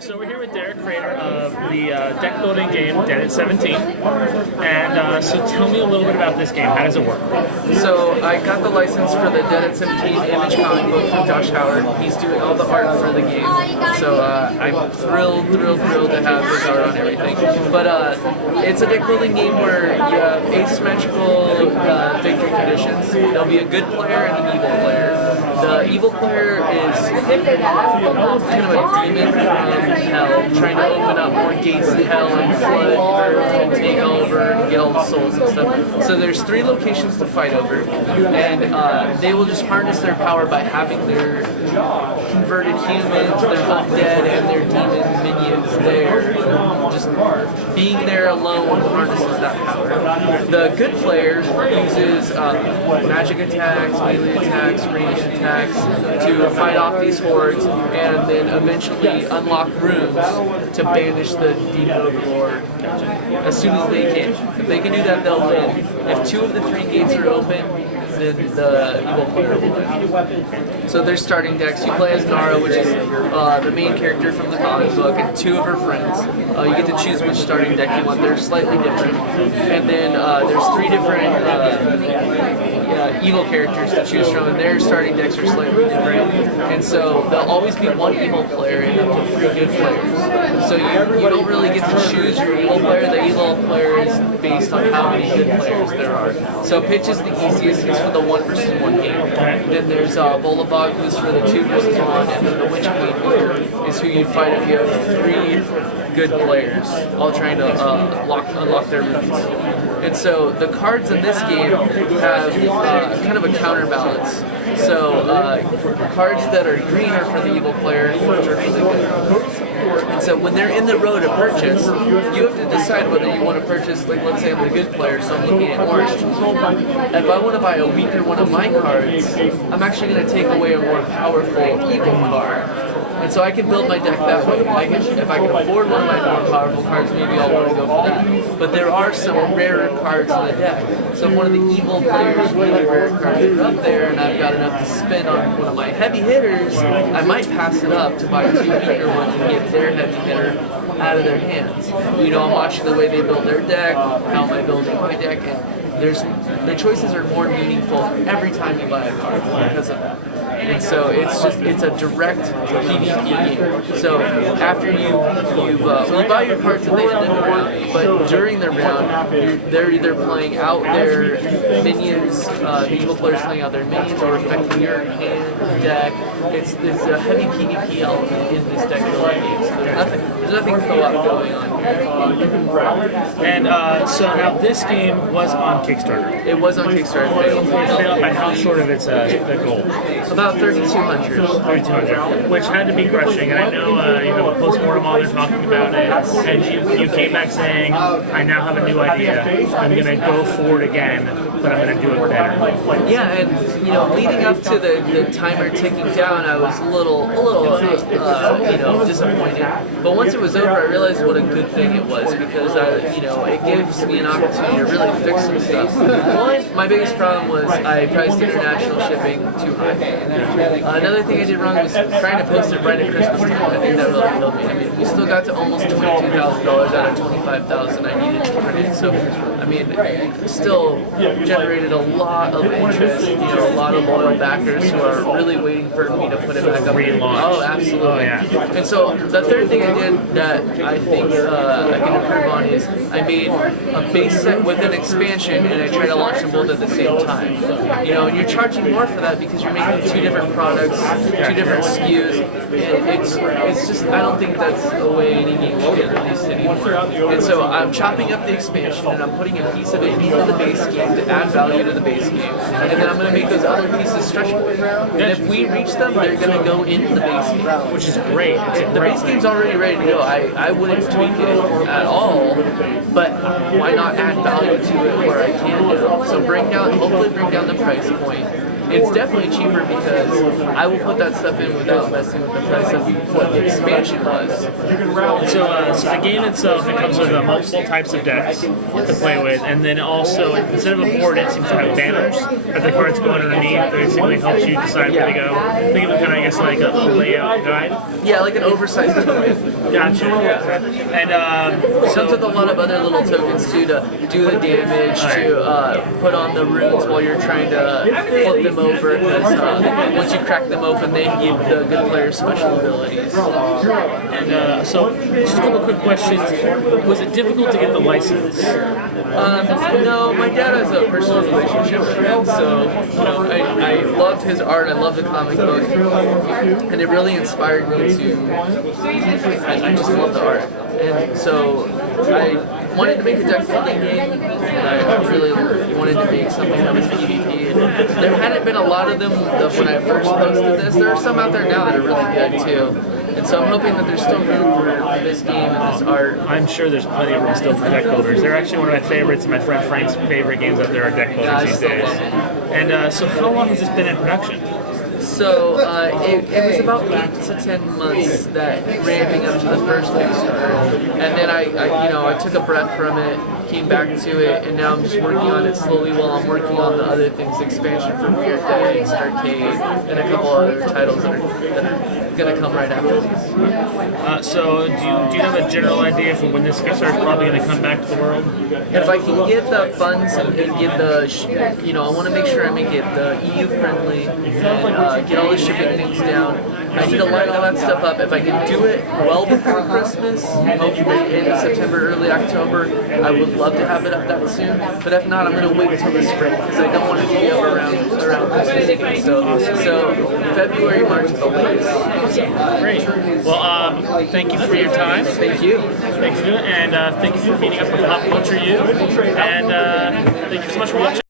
So we're here with Derek, creator of the deck building game Dead at 17. And so tell me a little bit about this game. How does it work? So I got the license for the Dead at 17 image comic book from Josh Howard. He's doing all the art for the game. So I'm thrilled to have his art on everything. But it's a deck building game where you have asymmetrical victory conditions. There'll be a good player and an evil player. The evil player is kind of a demon from hell, trying to open up more gates to hell and flood Earth and take over and get all the souls and stuff. So there's 3 locations to fight over, and they will just harness their power by having their converted humans, their undead, and their demon minions there. Just being there alone harnesses that power. The good player uses magic attacks, melee attacks, ranged attacks to fight off these hordes, and then eventually unlock rooms to banish the demon overlord as soon as they can. If they can do that, they'll win. If 2 of the 3 gates are open, then the evil player will win. So there's starting decks. You play as Nara, which is the main character from the comic book, and 2 of her friends. You get to choose which starting deck you want. They're slightly different. And then there's 3 different evil characters to choose from, and their starting decks are slightly different. And so there'll always be 1 evil player and up to 3 good players. So you don't really get to choose your evil player. The evil player is based on how many good players there are. So pitch is the easiest. He's for the 1 versus 1 game. Then there's Bolabog, who's for the 2 versus 1, and then the Witch Queen is who you fight if you have 3 good players, all trying to unlock their rooms. And so the cards in this game have kind of a counterbalance. So cards that are green are for the evil player, and orange are for the good. And so when they're in the row to purchase, you have to decide whether you want to purchase, like let's say I'm the good player, so I'm looking at orange. If I want to buy a weaker one of my cards, I'm actually going to take away a more powerful evil card. And so I can build my deck that way. If I can afford one of my more powerful cards, maybe I'll want to go for that. But there are some rarer cards in the deck. So if one of the evil players' really rare cards are up there and I've got enough to spend on one of my heavy hitters, I might pass it up to buy 2 weaker ones and get their heavy hitter out of their hands. You know, I'm watching the way they build their deck, how am I building my deck, and the choices are more meaningful every time you buy a card because of that. And so it's a direct PvP game. So after you buy your cards at the end of the round, but during the round, they're either playing out their minions, the evil player's playing out their minions, or affecting your hand, deck. It's a heavy PvP element in this deck building game. So there's nothing co-op going on here. And so now this game was on Kickstarter. It was on Kickstarter. It failed. It failed by how short of its the goal? About 3,200. 3,200, which had to be crushing. And I know you have a postmortem on there talking about it, and you came back saying, "I now have a new idea. I'm going to go for it again, but I'm going to do it better." Yeah, and you know, leading up to the timer ticking down, I was a little disappointed. But once it was over, I realized what a good thing it was, because it gives me an opportunity to really fix some stuff. One, my biggest problem was I priced international shipping too high. Another thing I did wrong was trying to post it right at Christmas time. I think that really killed me. I mean, we still got to almost $22,000 out of $25,000 I needed to print it. So, I mean, it still generated a lot of interest. You know, a lot of loyal backers who are really waiting for me to put it back up. Oh, absolutely. Oh, yeah. And so the third thing I did that I think I can improve on is I made a base set with an expansion, and I tried to launch them both at the same time. You know, and you're charging more for that because you're making 2 different products, 2 different SKUs. It's just, I don't think that's the way any game should get released anymore. And so I'm chopping up the expansion, and I'm putting a piece of it into the base game to add value to the base game. And then I'm going to make those other pieces stretchable. And if we reach them, they're going to go into the base game. Which is great. The base game's already ready to go. I wouldn't tweak it at all, but why not add value to it where I can now? So hopefully bring down the price point. point. It's definitely cheaper because I will put that stuff in without messing with the price of what the expansion was. So the game itself, it comes with multiple types of decks to play with, and then also instead of a board, it seems to have banners that the cards go underneath. That basically helps you decide where to go. Think of it kind of, I guess, like a layout guide. Yeah, like an oversized token. Gotcha. And It comes with a lot of other little tokens too to do the damage, to put on the runes while you're trying to flip them over, because once you crack them open, they give the good players special abilities. And so, just a couple quick questions. Was it difficult to get the license? No, my dad has a personal relationship with him, so I loved his art, I loved the comic book, and it really inspired me to. I just love the art, and so I wanted to make a deck building game, and I really wanted to make something that was PvP. And there hadn't been a lot of them when I first posted this. There are some out there now that are really good too. And so I'm hoping that there's still room for this game and this art. I'm sure there's plenty of room still for deck builders. They're actually one of my favorites, and my friend Frank's favorite games out there are deck builders these days. And so how long has this been in production? So it was about 8 to 10 months that ramping up to the first Kickstarter, and then I took a breath from it, came back to it, and now I'm just working on it slowly while I'm working on the other things, the expansion for Weird Days, Arcade, and a couple other titles that are going to come right after these. So do you have a general idea for when this Kickstarter is probably going to come back to the world? If I can get the funds and get the, I want to make sure I make it the EU friendly and get all the shipping things down. I need to line all that stuff up. If I can do it well before Christmas, hopefully end of September, early October, I would love to have it up that soon. But if not, I'm going to wait until the spring because I don't want it to be up around Christmas again. So February, March at the latest. Great. Well, thank you for your time. Thank you. Thanks for doing it, and thank you for meeting up with Pop Culture U. And thank you so much for watching.